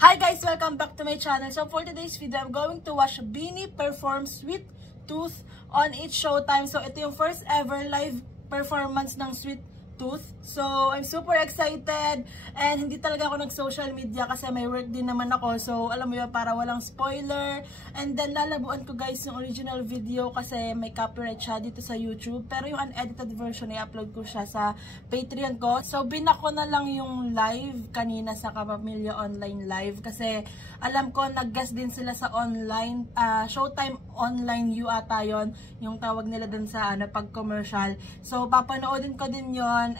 Hi guys! Welcome back to my channel. So for today's video, I'm going to watch Beanie perform Sweet Tooth on It's Showtime. So ito yung first ever live performance ng Sweet Tooth. So I'm super excited and hindi talaga ako nag-social media kasi may work din naman ako. So alam mo yun, para walang spoiler. And then lalabuan ko guys yung original video kasi may copyright siya dito sa YouTube. Pero yung unedited version i-upload ko siya sa Patreon ko. So binako na lang yung live kanina sa Kapamilya Online Live kasi alam ko nag-guest din sila sa online, Showtime Online U ata yun, yung tawag nila dun sa pag-commercial. So papanoodin ko din yon.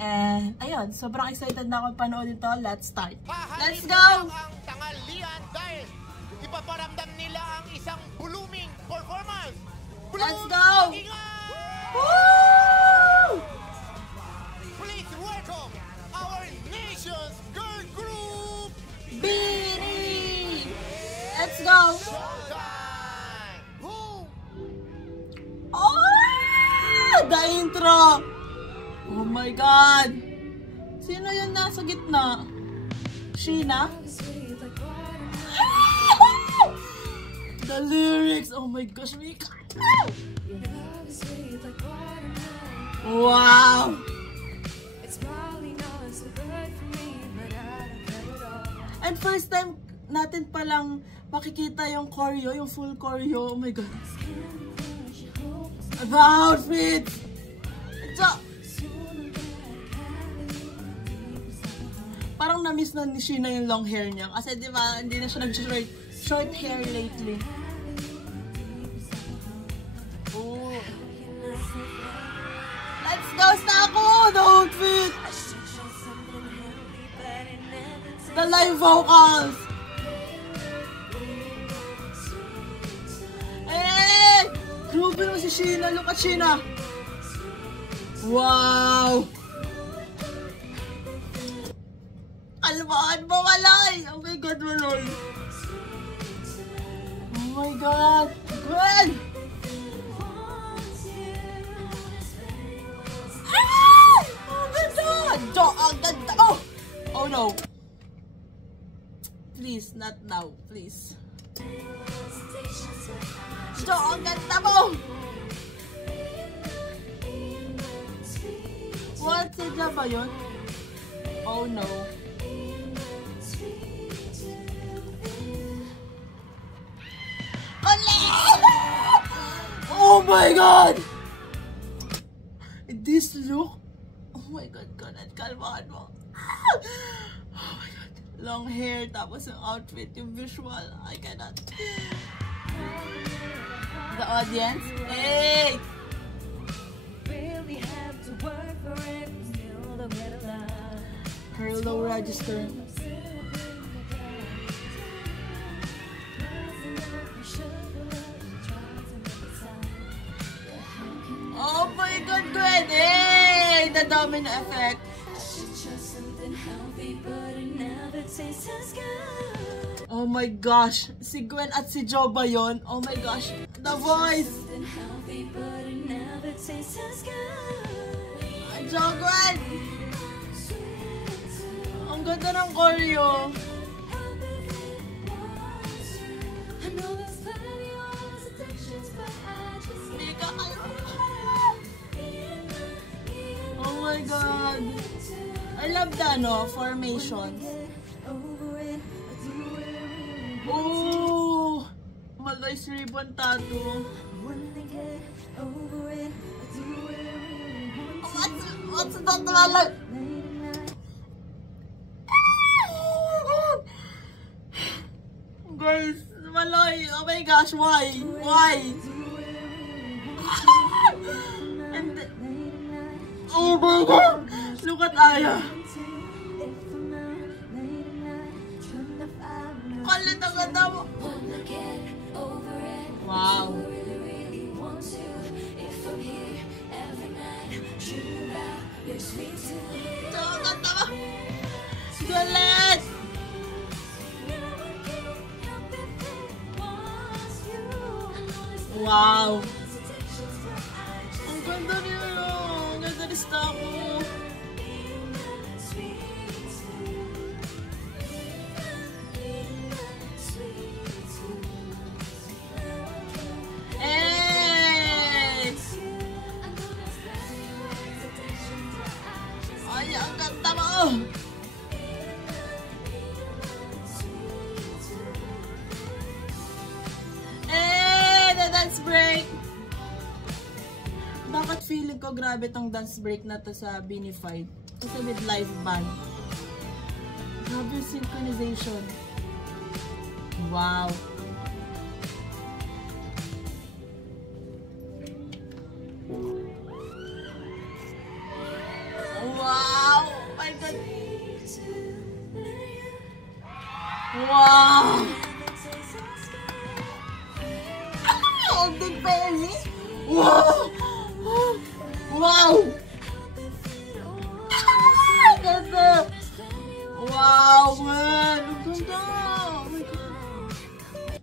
Ayun, sobrang excited na ako panoodin to. Let's start. Let's go! Ang tanghalian dahil ipaparamdam nila ang isang blooming performance. Let's go! Woo! Please welcome our nation's girl group, Beanie! Let's go! Showtime! Boom! Oh! The intro! Oh my God! Sino yun nasa gitna? Sheena? The lyrics! Oh my gosh! Wow! And first time natin palang makikita yung choreo, yung full choreo. Oh my God! The outfit! Parang na-miss na ni Sheena yung long hair niya. Kasi di ba hindi na siya nag-short hair lately. Oh. Let's go sa ako! The outfit! The live vocals! Hey! Grabe naman si Sheena. Look at Sheena! Wow! Almaan ba walay? Oh my God, walay! Oh my God! Good! Ah! Oh ganda! Ang ganda! Oh! Oh no! Please, not now. Please. Ang ganda mo! What? Sadya ba yun? Oh no. Oh my God! This look? Oh my God, kalmahan mo. Oh my God. Long hair, tapos yung outfit, yung visual. I cannot. The audience? Hey! Hello, register. Oh my God, Gwen! Hey! The domino effect. Oh my gosh! Si Gwen at si Joe ba yun? Oh my gosh! The voice! Joe, Gwen! Ang ganda ng choreo! Oh my God! I love the formations. Oh! Malay's ribbon tattoo. What's that naman? Guys, Malay! Oh my gosh, why? Why? And oh my God! Look at Aya! Kalit ang ganda mo! Wow! Ito ang ganda mo! Galit! Wow! Ang ganda niyo! Ang ganda ni Stako! feeling ko grabe tong dance break na to sa Beanie Fight. Kasi with live band. Grabe yung synchronization. Wow. Wow! Oh my God! Wow! Oh, big penny! Wow! Wow! Ganda! Wow, man! Ang ganda! Oh my God!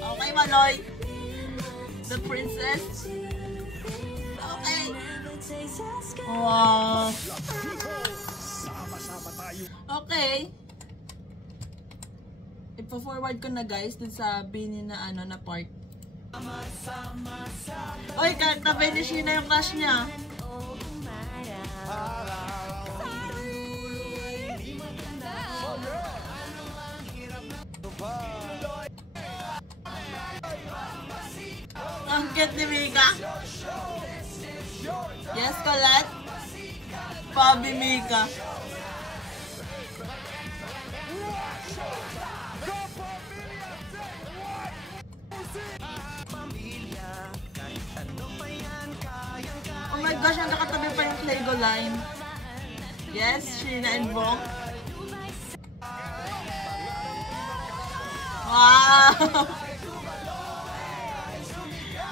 Okay, Maloy! The princess! Okay! Wow! Okay. Ipa-forward ko na guys dun sa Beanie na ano na part. Oy, na-finish na yung crush niya. Ang cute ni Mika. Yes, Colette. Pabi Mika. Oh my gosh, ang nakatabi pa yung Lego line. Yes, Sheena and Bong. Wow!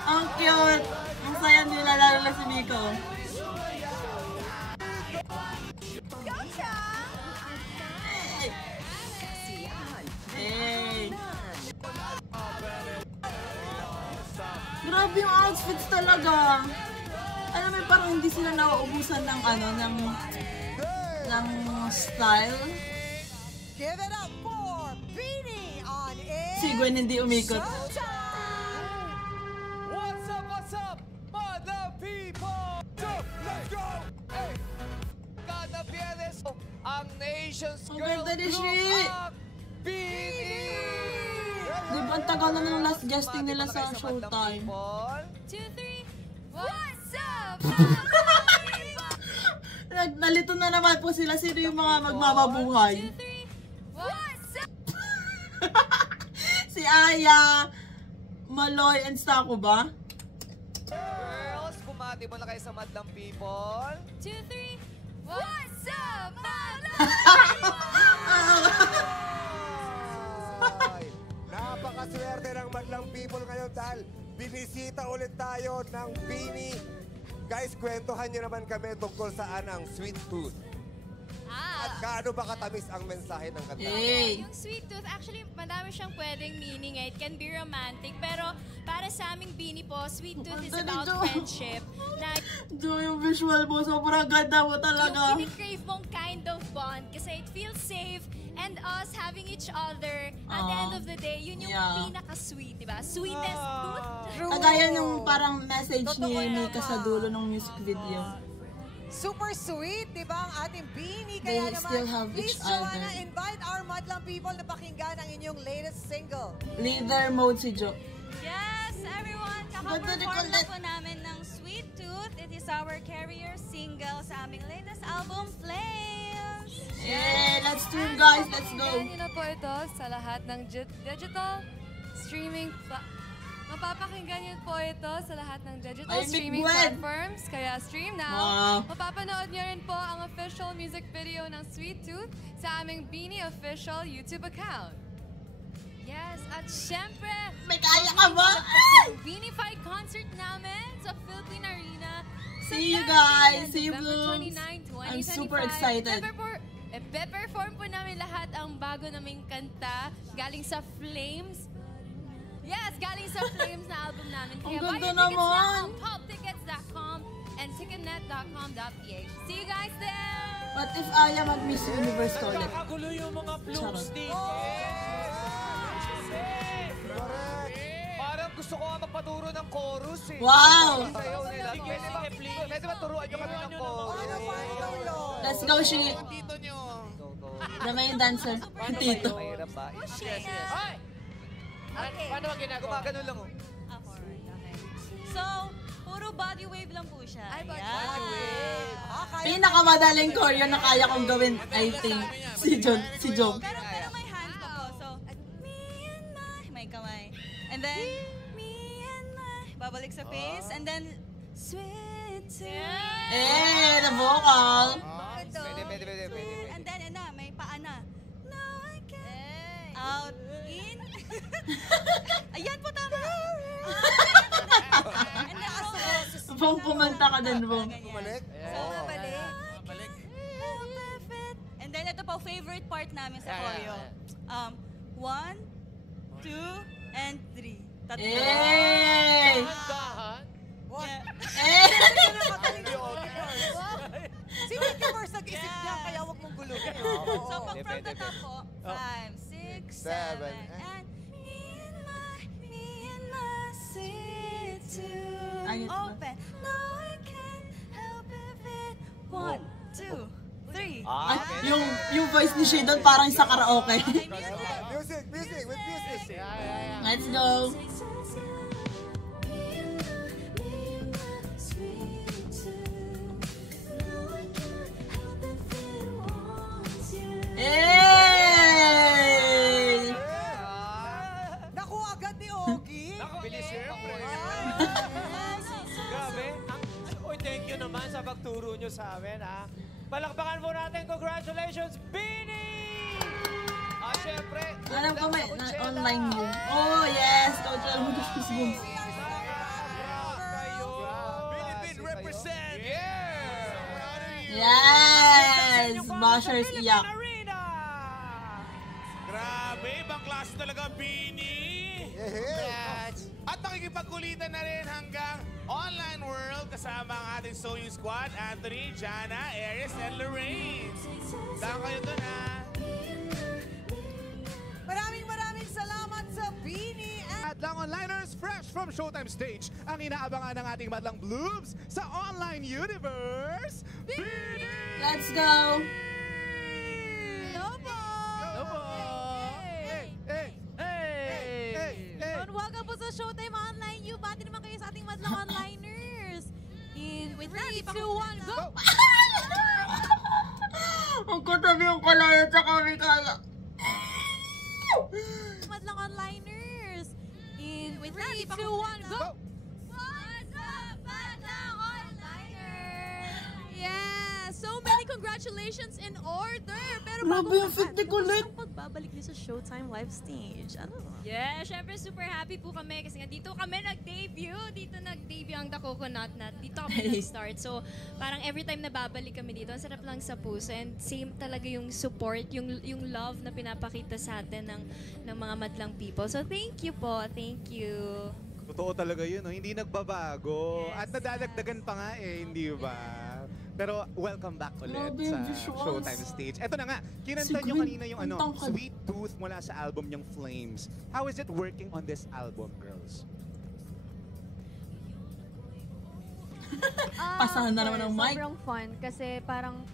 Ang cute! Ang saya nila, lalo na si Miko. Hey! Hey! Grabe yung outfits talaga. Alam mo, parang hindi sila nauubusan ng ano, ng style. Give it up for Beanie on it. Si Gwen hindi umikot. What's up, mother people? Let's go! Hey! Kada Biyernes, ang nation's Ang girl ganda ni group, Shi! ang Beanie! Di ba ang tagal na ng last guesting nila sa Showtime? 2, 3, what's up? Nalito na naman po sila. Sino yung mga magmamabuhay? 2, 3, what's up? Si Aya, Maloy, and Stako ba? girls, kumati mo na kayo sa Madlang People. 2, 3, what's up? Ay, napakaswerte ng Madlang People ngayon dahil binisita ulit tayo ng Beanie. Guys, kwentuhan nyo naman kami tungkol saan ang Sweet Tooth. At gaano ba katamis ang mensahe ng kanta? Hey! Yung sweet tooth, actually, madami siyang pwedeng meaning. It can be romantic. Pero para sa aming Beanie po, sweet tooth is Ganda about nito. friendship. Na Do yung visual mo, sobrang ganda mo talaga. yung kinikrave mong kind of bond kasi it feels safe and us having each other at the end of the day, yun yung Yeah. pinaka-sweet, diba? Sweetest tooth. Kagaya nung parang message ni Mika sa dulo ng music video. Super sweet, di ba, ang ating Beanie? They Kaya naman, still have please, each other. Joanna, invite our Madlang People na pakinggan ang inyong latest single. Leader mode si Jo. Yes, everyone! Ganda ni Kaka-perform na Colette. po namin ng Sweet Tooth. It is our carrier single sa aming latest album, Flames! Yay! Let's stream guys! Let's go! Pakinggan niyo na po ito sa lahat ng digital streaming mapapakinggan niyo po ito sa lahat ng digital Ay, Big streaming Gwen! platforms. Kaya stream now. Wow. Mapapanood niyo rin po ang official music video ng Sweet Tooth sa aming Beanie official YouTube account. Yes, at syempre, May kaya ka ba? Beanie Fight concert namin sa Philippine Arena. See you September guys! 10, See you November Blooms! 29, I'm super 2025. excited. Pe-perform po namin lahat ang bago naming kanta galing sa Flames. Yes, galing sa Flames na album namin. Ang Kaya buy ganda your tickets naman. now on poptickets.com and ticketnet.com.ph. See you guys there! What if Aya mag-Miss Universe ka ulit? Nagkakagulo yung mga blooms Charot. dito. Parang gusto ko nga magpaturo ng chorus eh. Wow! Sayaw nila. Pwede ba turuan nyo kami ng chorus? Let's go, Shi! Tito nyo. The main dancer. Tito. Mahirap ba? Yes, yes. Ay! Okay. Paano ba ginagawa? Gumagano lang oh. Ako, right, okay. So, Puro body wave lang po siya. Ay, body Yan. wave. Pinakamadaling choreo na kaya kong gawin, I think. Si Jom. Pero may hands pa po. So, me and my, may kamay. And then, me and my, babalik sa face. And then, sweet tooth. The vocal. Pwede. And then, may paa na. No, I can't. Out, in. Ayan po, tama. And then, Bong, kumanta ka din, Bong. Bumalik? So, babalik. And then, ito po, favorite part namin sa choreo. 1, 2, and 3. Tatlo. Hey! Si Vicky First nag-isip niya, kaya huwag mong guluhin. So, pag from the top po, 5, 6, 7, and me and my sweet tooth Ayos ba? open. No, I can't help it. 1, 2, 3. Ay, yung voice ni Shadon parang sa karaoke. Music, with music. Let's go. Hey! Naku, agad ni Ogie. Bilis siyempre. Grabe. Uy, thank you naman sa pagturo nyo sa amin, ha? Palakpakan po natin. Congratulations, Beanie! Siyempre. Alam ko may online yun. Oh, yes. Coach Almudos Kisbong. Philippine represent. Yes! Bashers iyak. Grabe, ibang klase talaga, Bini. Congrats. At makikipagkulitan na rin hanggang online world kasama ang ating Soyuz Squad, Anthony, Jana, Aries, and Lorraine. Saan kayo doon, ha? Maraming salamat sa Beanie. At lang onliners, fresh from Showtime Stage, ang inaabangan ng ating madlang bloobs sa online universe, Beanie! Let's go! Hello po! And welcome po sa Showtime Online U. Bati naman kayo sa ating madlang onliners. In 3, 2, 1, go! Ang katabi yung kalaya sa kamikala. Madlang onliners. In 3, 2, 1, go! What's up, madlang onliners? Yeah! So many congratulations in order. Pero Grabe yung 50 kulit. pagbabalik niyo sa Showtime live stage. Ano? Yeah, syempre super happy po kami kasi nga dito kami nag-debut. Dito nag-debut ang The Coconut Nut. Dito kami nag-start. So, parang every time na babalik kami dito, ang sarap lang sa puso. And same talaga yung support, yung love na pinapakita sa atin ng mga madlang people. So, thank you po. Thank you. Totoo talaga yun, no? Hindi nagbabago. Yes. At nadadagdagan pa nga hindi ba? Pero welcome back ulit Grabe sa yung visuals. Showtime Stage. Eto na nga, kinanta Si nyo Gwen, kanina yung ang tangkad. Sweet Tooth mula sa album yung Flames. How is it working on this album, girls? Pasahan na naman ang mic. Sobrang fun kasi parang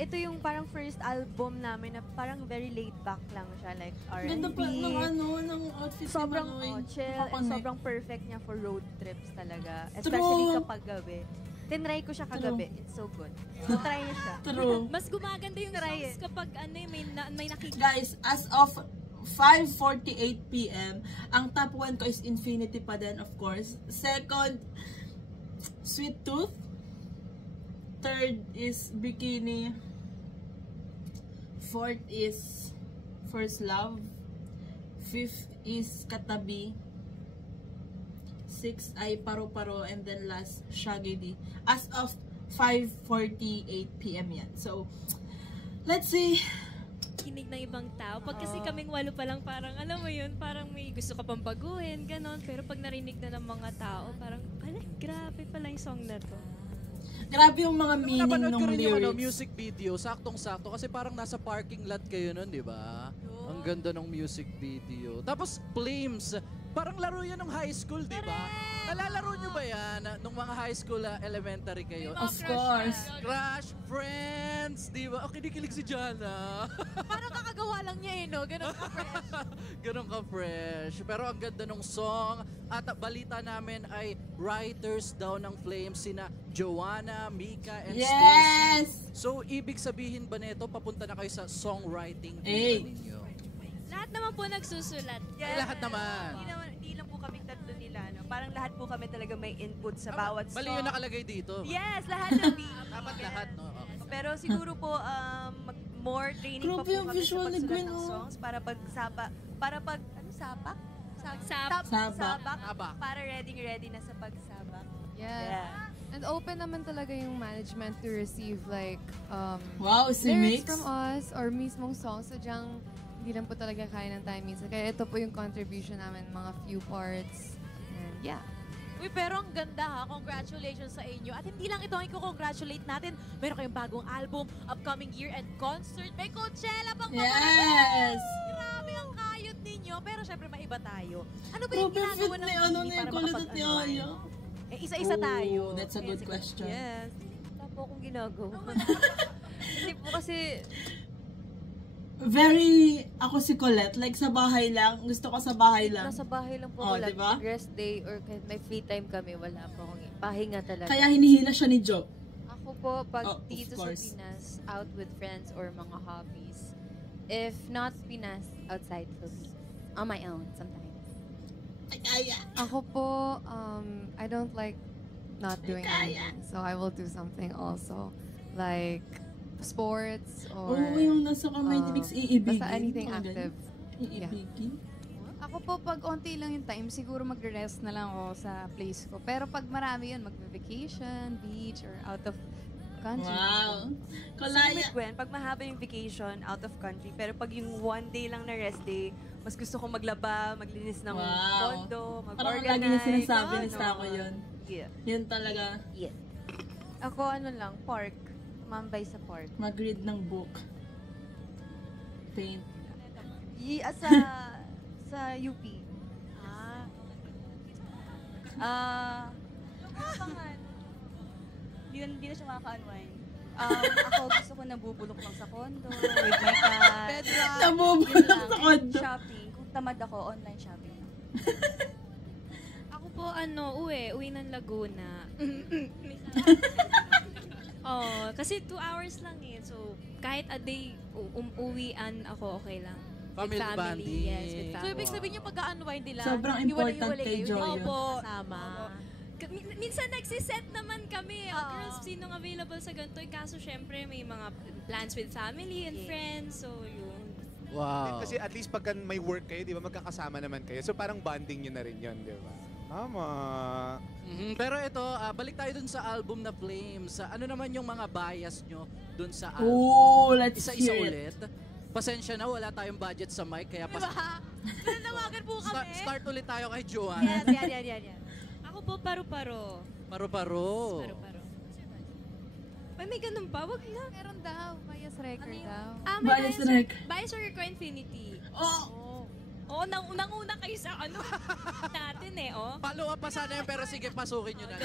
ito yung parang first album namin na parang very laid back lang siya, like R&B. Ganda pa ng outfit Sobrang ni Manoy. chill and Nakakonnect. sobrang perfect niya for road trips talaga. Especially kapag gabi. Tinry ko siya kagabi. It's so good. So try niyo siya. True. Mas gumaganda yung Try songs it. kapag may nakikita. Guys, as of 5:48 PM, ang top 1 ko is Infinity pa din, of course. Second, Sweet Tooth. Third is Bikini. Fourth is First Love. Fifth is Katabi. Sixth ay Paro-Paro. And then last, Shaggy D. As of 5:48 PM yan. So, let's see. Kinig ng ibang tao. Pag kasi kaming walo pa lang, parang alam mo yun, parang may gusto ka pang baguhin, ganon. Pero pag narinig na ng mga tao, parang, grabe pala yung song na to. Grabe yung mga meaning Napanood ng ko rin yung lyrics. music video, saktong-sakto kasi parang nasa parking lot kayo nun, di ba? Ang ganda ng music video. Tapos Flames, parang laro yan ng high school, di ba? Nalalaro nyo ba yan nung mga high school, elementary kayo? Of course. Crush, Friends, di ba? Okay, kinikilig si Jana. Parang kakagawa lang niya no? Ganun ka fresh. Ganun ka fresh. Pero ang ganda ng song. At balita namin ay writers daw ng Flames sina Joanna, Mika, and Yes! Stacy. So, ibig sabihin ba nito, papunta na kayo sa songwriting ninyo? Lahat naman po nagsusulat. Yes. Lahat naman. Hindi lang po kami tatlo nila. No? Parang lahat po kami talaga may input sa bawat song. Mali yung nakalagay dito. Yes, lahat ng beat. Dapat lahat, no? Okay. Pero siguro po, more training pa Grabe po yung kami sa visual ni pagsulat Gwen, ng oh. songs para pag sapak? Sabak. Para ready na sa pagsabak. Yeah. And open naman talaga yung management to receive like Wow, si lyrics Mix. from us or mismong songs. Sadyang hindi lang po talaga kaya ng time minsan. Kaya ito po yung contribution namin, mga few parts. And yeah. Uy, pero ang ganda ha. Congratulations sa inyo. At hindi lang ito ang i-congratulate natin. Meron kayong bagong album, upcoming year-end concert. May Coachella pang Yes! Grabe ang kayod ninyo. Pero syempre, maiba tayo. Ano ba yung Grabe ginagawa fit ng ni ano Bini na para yung kulit ni makapag-unwind? Aya. Eh, isa-isa tayo. Oh, that's a good question. Yes. Wala po akong ginagawa. Hindi po kasi, Very, ako si Colette, like sa bahay lang, gusto ko sa bahay lang. nasa bahay lang po Oh, ako. diba? Rest day or kahit may free time kami, wala po akong pahinga talaga. Kaya hinihila siya ni Joe. Ako po, pag Oh, of dito sa course. Pinas, out with friends or mga hobbies. If not Pinas, outside Philippines. On my own, sometimes. Ako po, I don't like not doing anything. So I will do something also. Like sports or Oo, yung nasa kamay ni Mix, iibigin. basta anything Mga active. ganyan. Iibigin. Ako po, pag onti lang yung time, siguro magre-rest na lang ako sa place ko. Pero pag marami yun, mag-vacation, beach, or out of country. Wow. Same Kalaya. with Gwen, pag mahaba yung vacation, out of country. Pero pag yung one day lang na rest day, mas gusto ko maglaba, maglinis ng Wow. condo, Parang mag-organize. lagi niya sinasabi ni ano. Stako yun. Yeah. Yun talaga. Yeah. Ako, ano lang, park. Mambay sa park. Mag-read ng book. Paint. Sa UP. Hindi na siya makaka-unwind. Ako gusto ko nabubulok lang sa condo, with my cat. Nabubulok Yun lang. sa condo. Shopping. Kung tamad ako, online shopping. Ako po, uwi ng Laguna. Oh, kasi 2 hours lang eh. So, kahit a day, uwian ako, okay lang. Family bonding. Yes, with So, family. ibig sabihin yung pag-unwind nila, Sobrang important hiwalay-hiwalay kay kayo, Joy hindi yun. Opo. Kasama. Minsan nagsiset naman kami. Girls, sinong available sa ganito? Kaso, syempre, may mga plans with family and friends. So, yun. Wow. Kasi at least pagka may work kayo, di ba, magkakasama naman kayo. So parang bonding nyo na rin yun, di ba? Tama. Pero ito, balik tayo dun sa album na Flames. Ano naman yung mga bias nyo dun sa album? Oh, let's Isa-isa hear it. ulit. Pasensya na, wala tayong budget sa mic, kaya Nanawagan po kami. start ulit tayo kay Joanna. Yan. Ako po, paru-paro. Paro-paro. Paru-paro. Ay, may ganun pa? Wag na. Meron daw, bias record daw. May Bias rec. Bias Record ko Infinity. Oh! Oo, unang-una kayo sa natin eh, oh. Follow up pa sana yun, pero sige, pasukin nyo na.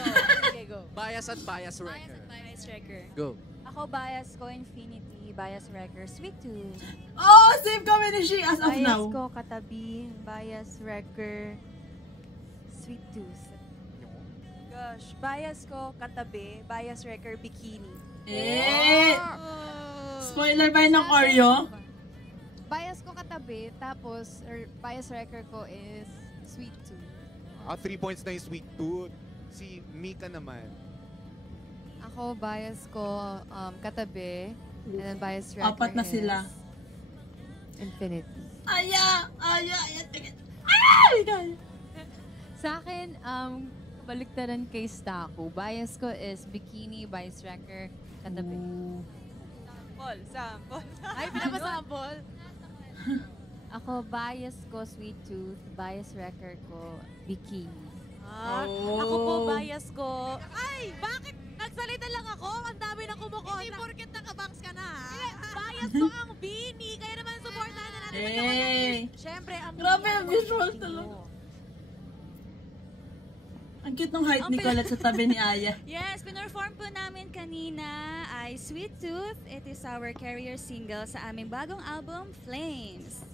Sige, go. Bias at bias record. Bias Record. Go. Ako, bias ko, Infinity, bias wrecker, Sweet Tooth. Oh, same kami ni She as of Bias now. ko, Katabi, bias wrecker, Sweet Tooth. Gosh, bias ko, Katabi, bias wrecker, Bikini. Eh! Spoiler ba yun ng Oreo? Bias ko katabi, tapos bias record ko is Sweet Tooth. 3 points na yung Sweet Tooth. Si Mika naman. Ako, bias ko katabi. And then bias record Apat na sila. Infinity. Aya! Tingin. Ay! Sa akin, baliktaran kay Stako. Bias ko is Bikini, bias record, katabi. Sample. Ay, pinapasample. Ako, bias ko Sweet Tooth, bias record ko Bikini. Ako po, bias ko. Ay, bakit? Nagsalita lang ako? Ang dami na kumukota. Hindi porket nakabangs ka na, ha? Bias ko ang Bini. Kaya naman supportahan na natin. Siyempre, ang Grabe ang visual talaga. Ang cute ng height ni Colette sa tabi ni Aya. Yes, pinorform po namin kanina ay Sweet Tooth. It is our carrier single sa aming bagong album, Flames.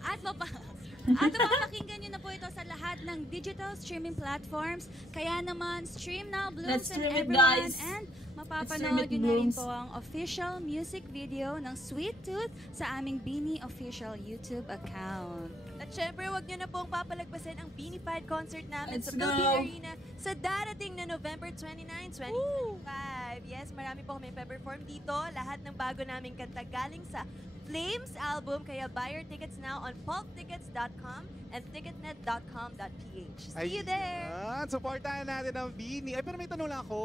At At mapakinggan nyo na po ito sa lahat ng digital streaming platforms. Kaya naman, stream now, Blooms, Let's stream and it, everyone. guys. And mapapanood Let's stream it, nyo na rin Blooms. po ang official music video ng Sweet Tooth sa aming Beanie official YouTube account. At syempre, huwag nyo na pong papalagpasin ang Beanie-fied concert namin Let's sa go. Philippine Arena sa darating na November 29, 2025. Yes, marami po kami pe-perform dito. Lahat ng bago naming kanta galing sa Flames album. Kaya buy your tickets now on pulptickets.com and ticketnet.com.ph. See you there! Yan, supportahan natin ang Beanie. Ay, pero may tanong lang ako.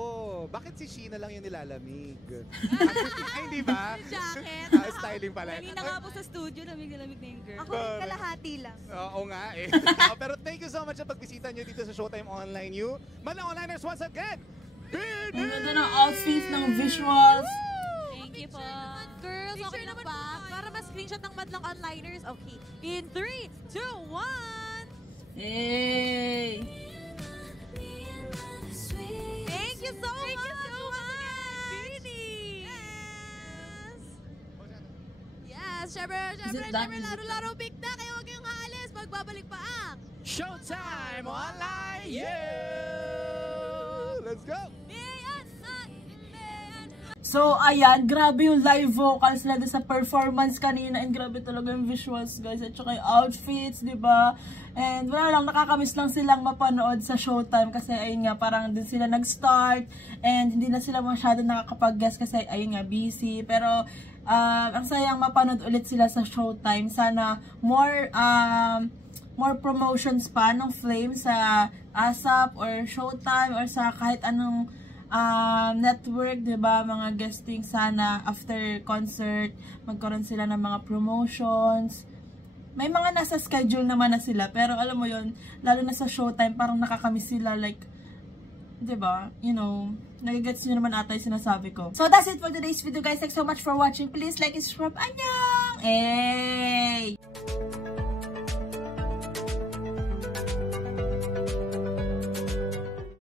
Bakit si Sheena lang yung nilalamig? Ay, hindi ba? Jacket. Styling pala. Kanina nga po sa studio, lamig na lamig na yung girl. Ako rin kalahati lang. Oo nga eh. Pero thank you so much sa pagbisita nyo dito sa Showtime Online U. Madlang Onliners once again, Beanie! Ang ganda ng outfits, ng visuals. Thank you po. Girls, okay na ba? Para ma-screenshot ng Madlang Onliners. Okay. In 3, 2, 1. Hey! Thank you so much! Beanie! Yes! Syempre, laro-laro big na. Kaya huwag kayong haalis. Magbabalik pa ang Showtime Online! Let's go! So, ayan, grabe yung live vocals na sa performance kanina and grabe talaga yung visuals, guys, at saka yung outfits, di ba? And wala lang, nakakamiss lang silang mapanood sa Showtime kasi ayun nga, parang din sila nag-start and hindi na sila masyado nakakapag-guest kasi ayun nga, busy. Pero, ang sayang mapanood ulit sila sa Showtime. Sana more promotions pa ng Flames sa ASAP or Showtime or sa kahit anong network, diba, mga guesting. Sana after concert magkaroon sila ng mga promotions. May mga nasa schedule naman na sila, pero alam mo yon, lalo na sa Showtime parang nakakamiss sila, like, diba, you know, nagigets nyo naman ata yung sinasabi ko. So that's it for today's video, guys. Thanks so much for watching. Please like and subscribe. Annyeong! Hey!